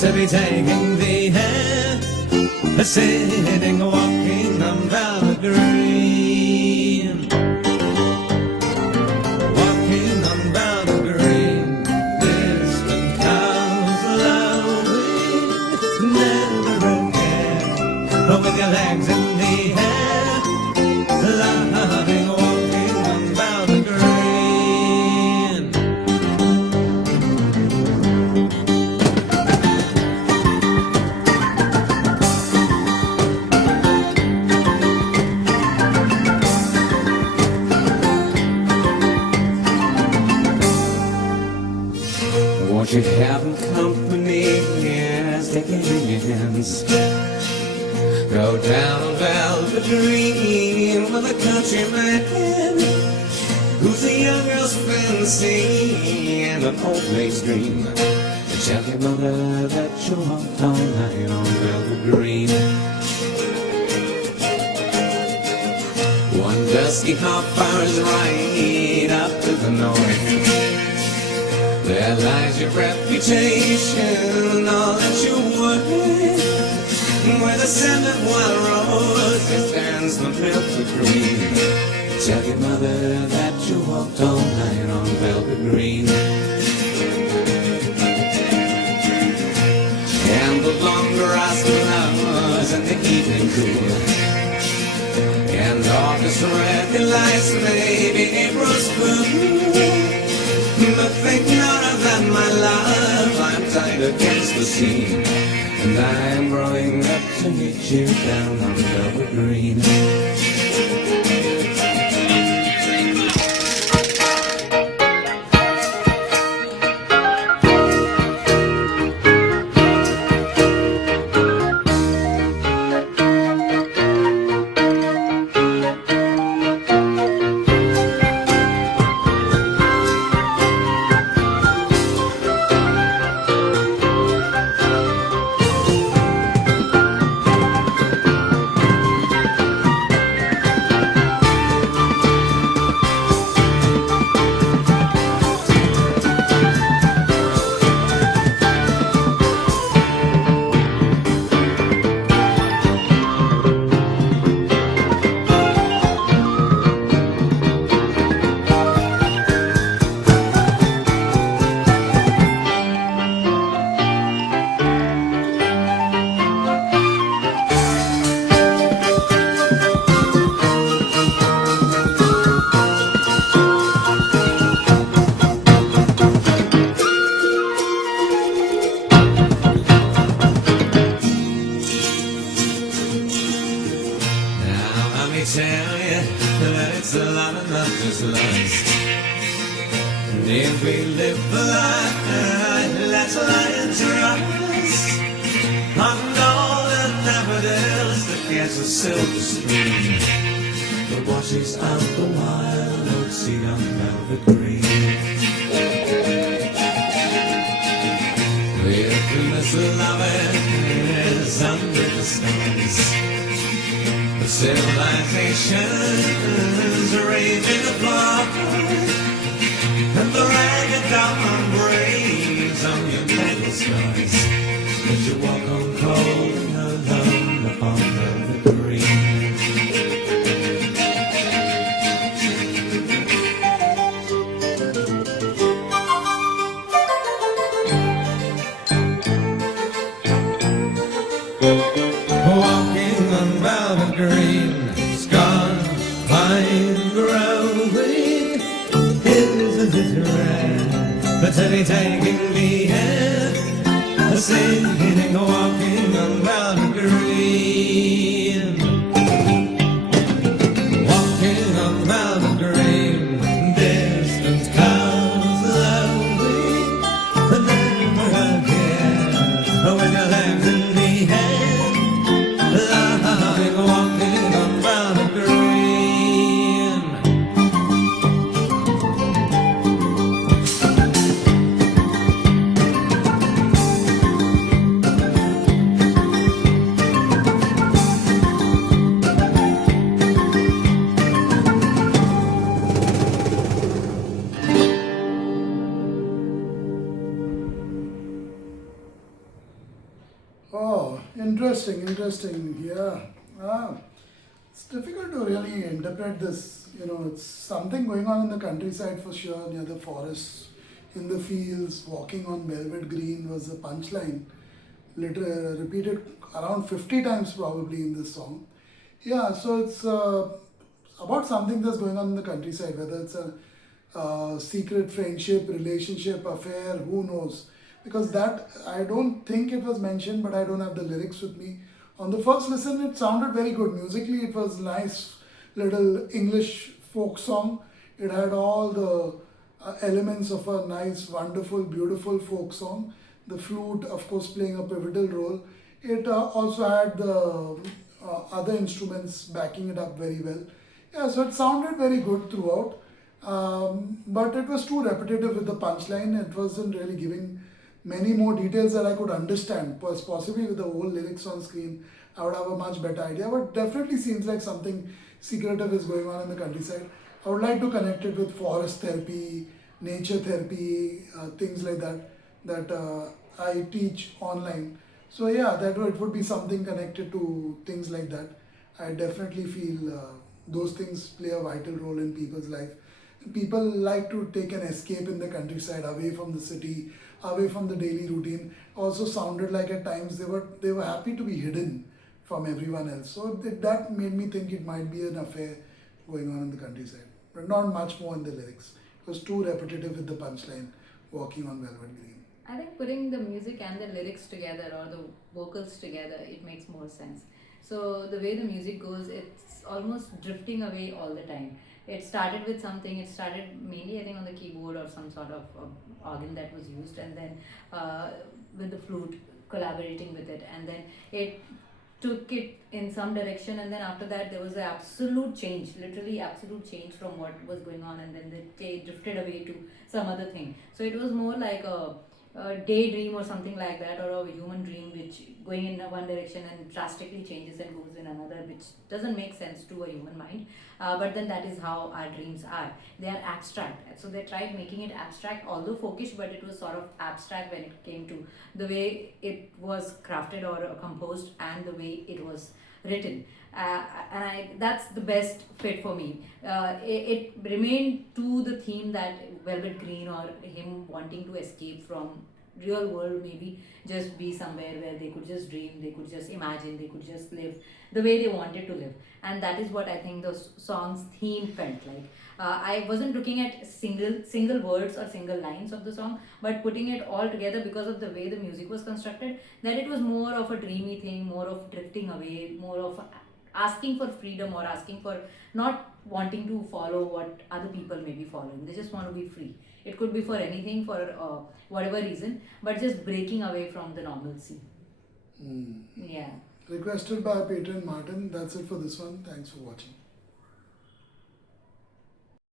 to be taking the air, sitting, walking on velvet green, walking on velvet green, distant clouds lowing, never again, with your legs in the air, loving, walking on velvet green. Won't you have company? Yes, taking your hands. Go down on velvet green with a countryman who's a young girl's fancy and an old maid's dream. Tell your mother that you walked all night on velvet green. One dusky hot fire's right up to the north. There lies your reputation, all that you were, where the scent of wild roses stands the velvet green. Tell your mother that you walked all night on velvet green. And the long grass flowers in the evening cool, and August red lights, maybe April's fool. But think not of that, my love, I'm tied against the sea, and I'm rowing up to meet you down on velvet green. Tell you that it's a lot of not just lust. And if we live the life, let's lie and trust on golden daffodils that catch a silver stream that washes out the wild oat seed on velvet green. We're clueless loving is under the stars. Civilization's raging apart, and the ragged diamond braves on your metal scars as you walk on cold and alone upon velvet green. Walking on velvet green, scars vine growing, isn't it red? But to be taking the air, singing, walking on velvet green, walking on velvet green, distant clouds loving, never again, with your legs in the air. Walking on velvet green. Interesting. Yeah. Ah, it's difficult to really interpret this. It's something going on in the countryside for sure, near the forests, in the fields, walking on velvet green was the punchline. Repeated around 50 times probably in this song. Yeah, so it's about something that's going on in the countryside, whether it's a secret friendship, relationship, affair, who knows? Because that, I don't think it was mentioned, but I don't have the lyrics with me. On the first listen, it sounded very good. Musically, it was nice little English folk song. It had all the elements of a nice, wonderful, beautiful folk song. The flute, of course, playing a pivotal role. It also had the other instruments backing it up very well. Yeah, so it sounded very good throughout. But it was too repetitive with the punchline. It wasn't really giving many more details that I could understand. Possibly with the whole lyrics on screen, I would have a much better idea. But definitely seems like something secretive is going on in the countryside. I would like to connect it with forest therapy, nature therapy, things like that that I teach online. So yeah, it would be something connected to things like that. I definitely feel those things play a vital role in people's life. People like to take an escape in the countryside, away from the city, away from the daily routine. Also sounded like at times they were happy to be hidden from everyone else. So that made me think it might be an affair going on in the countryside, but not much more in the lyrics. It was too repetitive with the punchline, walking on velvet green. I think putting the music and the lyrics together or the vocals together, it makes more sense. So the way the music goes, it's almost drifting away all the time. It started with something, it started mainly I think on the keyboard or some sort of organ that was used, and then with the flute collaborating with it, and then it took it in some direction, and then after that there was an absolute change, literally absolute change from what was going on, and then they drifted away to some other thing. So it was more like a daydream or something like that, or a human dream which going in one direction and drastically changes and goes in another, which doesn't make sense to a human mind. But then that is how our dreams are. They are abstract. So they tried making it abstract, although folkish, but it was sort of abstract when it came to the way it was crafted or composed and the way it was written. That's the best fit for me. It remained to the theme that velvet green, or him wanting to escape from real world, maybe just be somewhere where they could just dream, they could just imagine, they could just live the way they wanted to live. And that is what I think the song's theme felt like. I wasn't looking at single words or single lines of the song, but putting it all together because of the way the music was constructed, that it was more of a dreamy thing, more of drifting away, more of asking for freedom, or asking for not wanting to follow what other people may be following. They just want to be free. It could be for anything, for whatever reason, but just breaking away from the normalcy. Mm. Yeah. Requested by Peter and Martin. That's it for this one. Thanks for watching.